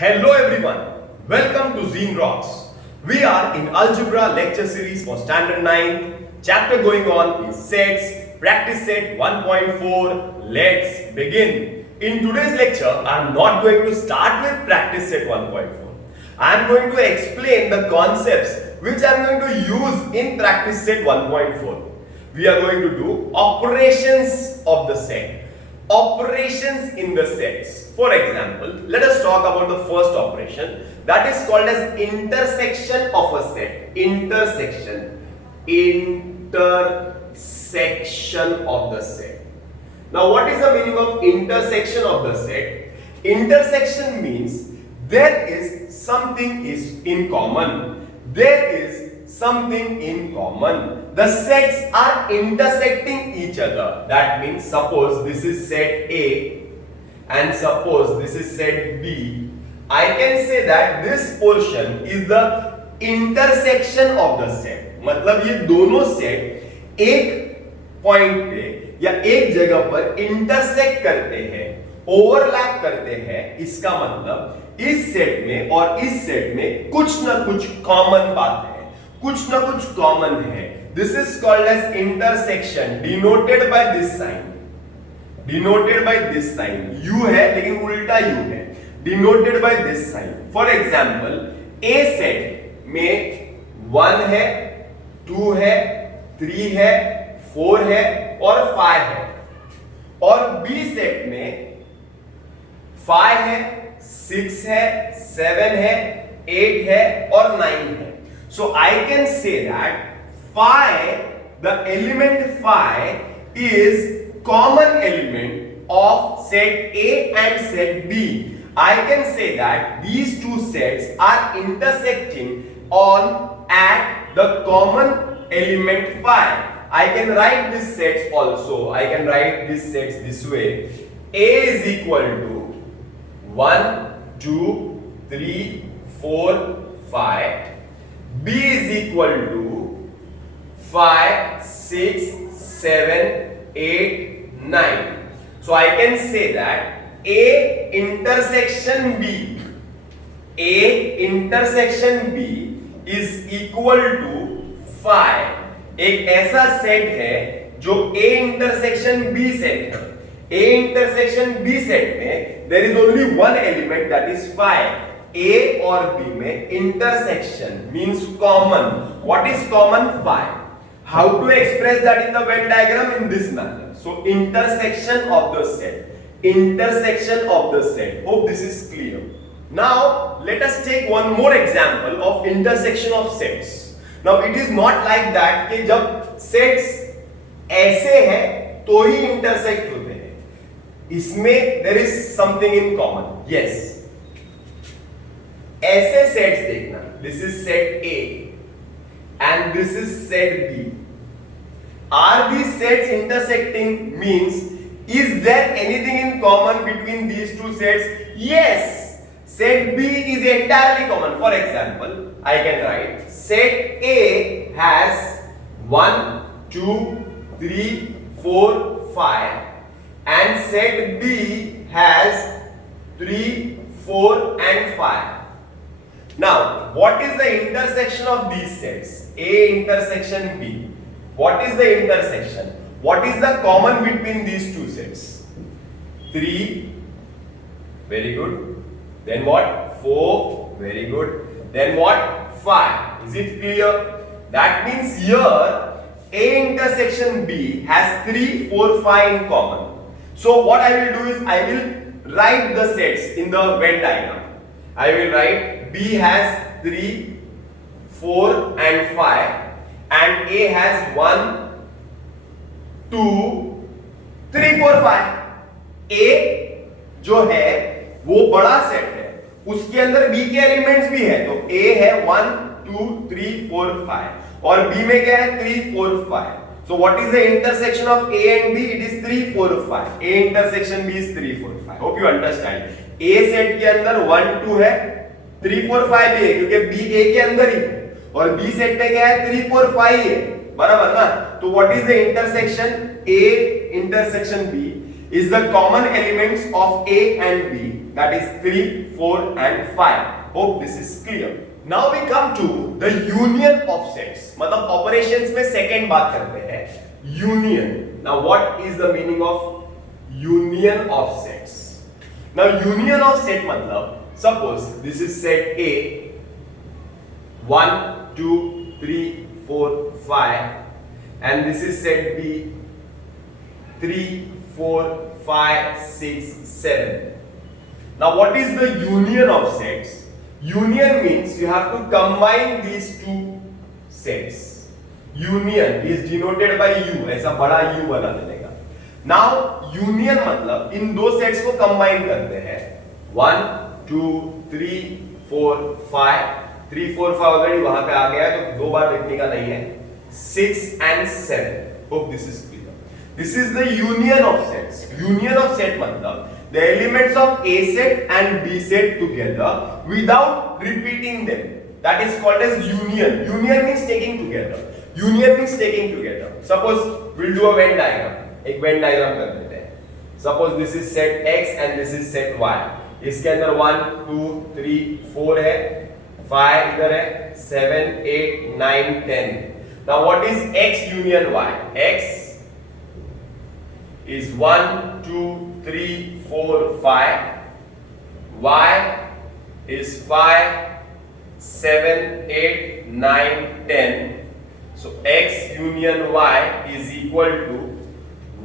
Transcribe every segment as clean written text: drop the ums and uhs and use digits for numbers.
Hello everyone, welcome to Zine Rocks. We are in Algebra lecture series for Standard 9. Chapter going on is Sets, Practice Set 1.4. Let's begin. In today's lecture, I am not going to start with Practice Set 1.4. I am going to explain the concepts which I am going to use in Practice Set 1.4. We are going to do operations of the set. Operations in the sets. For example, let us talk about the first operation that is called as intersection of a set. Intersection of the set. Now what is the meaning of intersection of the set? Intersection means there is something is in common. There is something in common. The sets are intersecting each other. That means suppose this is set A and suppose this is set B. I can say that this portion is the intersection of the set. मतलब ये दोनों set एक point पे या एक जगह पर intersect करते हैं, ओवरलैप करते हैं. इसका मतलब इस सेट में और इस सेट में कुछ ना कुछ कॉमन बात है, कुछ ना कुछ कॉमन है. This is called as intersection, denoted by this sign. Denoted by this sign. U है लेकिन उल्टा U है. Denoted by this sign. For example, A set में 1 है, 2 है, 3 है, 4 है और 5 है. और B सेट में 5 है, 6 है, 7 है, 8 है और 9 है. So I can say that phi, the element phi is common element of set A and set B. I can say that these two sets are intersecting at the common element phi. I can write these sets also. I can write these sets this way. A is equal to 1, 2, 3, 4, 5. B is equal to 5, 6, 7, 8, 9. So I can say that A intersection B is equal to 5. एक ऐसा set है जो A intersection B set है. A intersection B set में there is only one element, that is 5. A और B में intersection means common. What is common? 5. How to express that in the Venn diagram? In this manner. So intersection of the set. Intersection of the set. Hope this is clear. Now let us take one more example of intersection of sets. Now it is not like that कि जब sets ऐसे हैं तो ही intersect होते हैं. इसमें there is something in common. Yes. ऐसे sets देखना. This is set A and this is set B. Are these sets intersecting? Means, is there anything in common between these two sets? Yes. Set B is entirely common. For example, I can write set A has 1, 2, 3, 4, 5 and set B has 3, 4 and 5. Now, what is the intersection of these sets? A intersection B. What is the intersection? What is the common between these two sets? 3. Very good. Then what? 4. Very good. Then what? 5. Is it clear? That means here A intersection B has 3, 4, 5 in common. So what I will do is I will write the sets in the Venn diagram. I will write B has 3, 4 and 5 and A has 1, 2, 3, 4, 5. A जो है वो बड़ा set है, उसके अंदर B के elements भी है, तो A है 1, 2, 3, 4, 5 और B में क्या है 3, 4, 5. So what is the intersection of A and B? It is 3, 4, 5. A intersection B is 3, 4, 5. Hope you understand. A set के अंदर 1, 2 है, 3, 4, 5 भी है क्योंकि B A के अंदर ही है और B सेट में क्या है 3, 4, 5 है, बराबर ना. तो what is the intersection? A intersection B is the common elements of A and B. that is 3, 4 and 5. Hope this is clear. Now we come to the union of sets. मतलब operations में second बात करते हैं, union. Now what is the meaning of union of sets? Now union of set मतलब suppose this is set A, 1, 2, 3, 4, 5 and this is set B, 3, 4, 5, 6, 7. Now what is the union of sets? Union means you have to combine these two sets. Union is denoted by U, ऐसा बड़ा U बना देगा. Now union मतलब इन दो sets को combine करते हैं. 1, 2, 3, 4, 5. 3, 4, 5 already वहां पे आ गया है तो दो बार लिखने का नहीं है. 6 and 7. Hope this is clear. This is the union of sets. Union of set मतलब the elements of A set and B set together without repeating them. That is called as union. Union means taking together. Union means taking together. Suppose we'll do a Venn diagram. एक Venn diagram कर देते हैं. Suppose this is set X and this is set Y. इसके अंदर 1, 2, 3, 4 है, 5 इधर है, 7, 8, 9, 10. Now what is X union Y? X is 1, 2, 3, 4, 5. Y is 5, 7, 8, 9, 10. So X union Y is equal to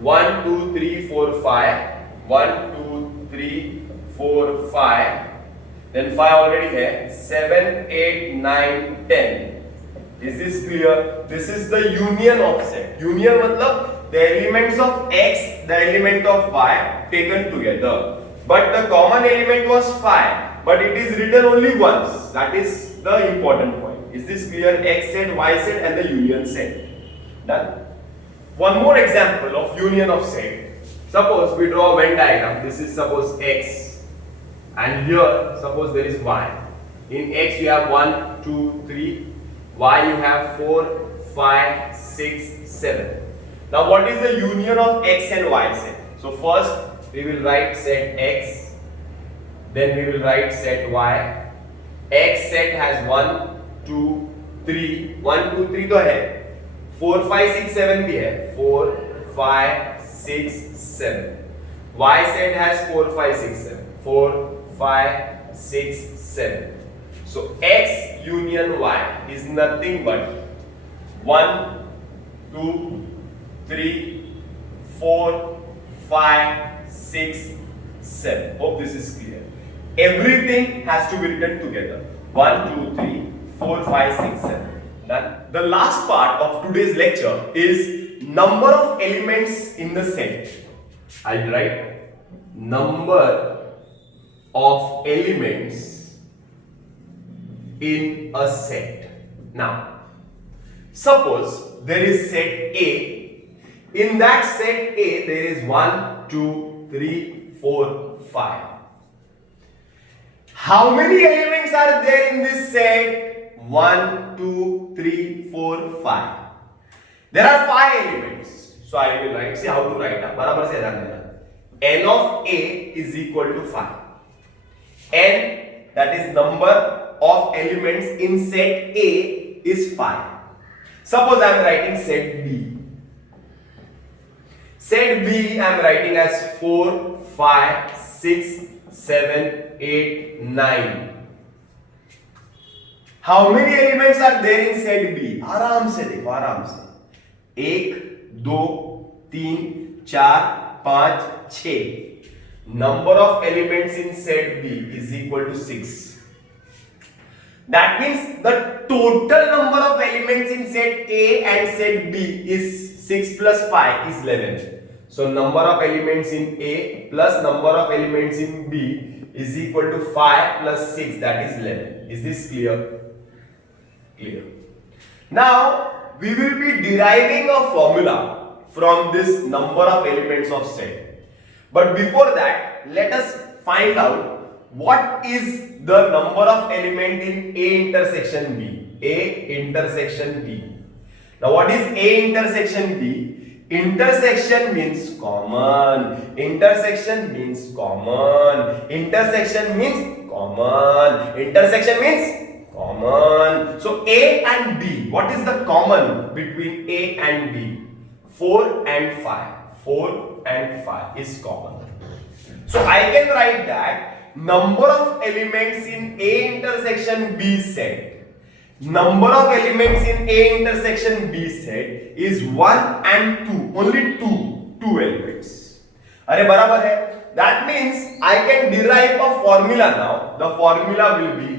1, 2, 3, 4, 5. 1, 2, 3, 4, 5. Then 5 already है. 7, 8, 9, 10. Is this clear? This is the union of set. Union मतलब the elements of X, the element of Y taken together. But the common element was 5. But it is written only once. That is the important point. Is this clear? X set, Y set and the union set. Done. One more example of union of set. Suppose we draw a Venn diagram. This is suppose X. And here suppose there is Y. In X you have 1, 2, 3. Y you have 4, 5, 6, 7. Now what is the union of X and Y set? So first we will write set X, then we will write set Y. X set has 1, 2, 3, 1, 2, 3 तो है, 4, 5, 6, 7 भी है, 4, 5, 6, 7. Y set has 4, 5, 6, 7, 4, 5, 6, 7. So X union Y is nothing but 1, 2, 3, 4, 5, 6, 7. Hope this is clear. Everything has to be written together. 1, 2, 3, 4, 5, 6, 7. Done. The last part of today's lecture is number of elements in the set. I'll write number of elements in a set. Now, suppose there is set A. In that set A, there is 1, 2, 3, 4, 5. How many elements are there in this set? 1, 2, 3, 4, 5. There are 5 elements. So I will write. See how to write. बराबर से ध्यान देना. N of A is equal to 5. N, that is number of elements in set A, is 5. Suppose I am writing set B. Set B I am writing as 4, 5, 6, 7, 8, 9. How many elements are there in set B? आराम से देखो, आराम से. 1, 2, 3, 4, 5, 6. Number of elements in set B is equal to 6. That means the total number of elements in set A and set B is 6 plus 5 is 11. So number of elements in A plus number of elements in B is equal to 5 plus 6, that is 11. Is this clear? Clear. Now we will be deriving a formula from this number of elements of set. But before that, let us find out what is the number of element in A intersection B. A intersection B. Now what is A intersection B? Intersection means common. Intersection means common. Intersection means common. Intersection means common. So A and B. What is the common between A and B? 4 and 5. 4 and 5 is common. So I can write that number of elements in A intersection B set. Number of elements in A intersection B set is 1 and 2. Only two elements. अरे बराबर है. That means I can derive a formula now. The formula will be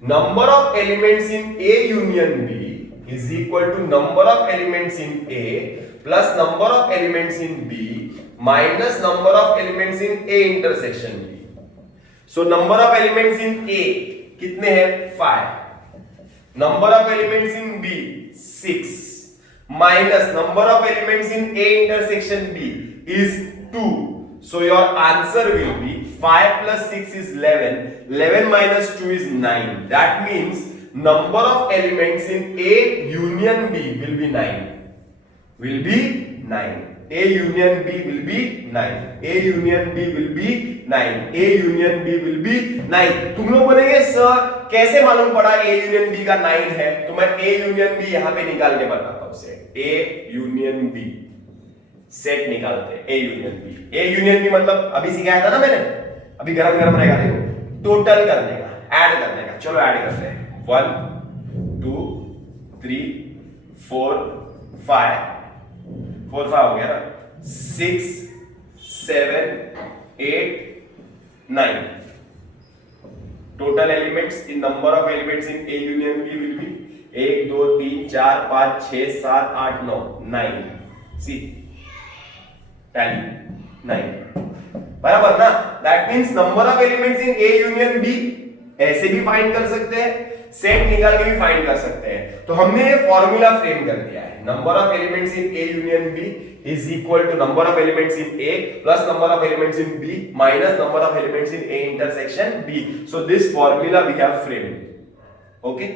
number of elements in A union B is equal to number of elements in A plus number of elements in B minus number of elements in A intersection B. So number of elements in A कितने हैं? 5. Number of elements in B 6 minus number of elements in A intersection B is 2. So your answer will be 5 plus 6 is 11. 11 minus 2 is 9. That means number of elements in A union B will be 9. Will be 9. A union B will be 9. A union B will be 9. A union B will be 9. तुम लोग बोलेंगे sir कैसे मालूम पड़ा A union B का 9 है? तो मैं A union B यहाँ पे निकाल के बताता हूँ set. A union B set निकालते हैं. A union B. A union B मतलब अभी सिखाया था ना मैंने. अभी गरम गरम रहेगा देखो. टोटल करने का, ऐड करने का. चलो ऐड करते हैं. 1 2 3 4 5 4 5 हो गया ना. 6 7 8 9. Total elements in number of elements in A union B will be 1 2 3 4 5 6 7 8 9 9. See tally 9. बराबर ना. That means number of elements in A union B ऐसे भी फाइंड कर सकते हैं, सेट निकाल के भी फाइंड कर सकते हैं. तो हमने ये फॉर्मूला फ्रेम कर दिया है. Number of elements in A union B is equal to number of elements in A plus number of elements in B minus number of elements in A intersection B. So this formula we have framed. Okay.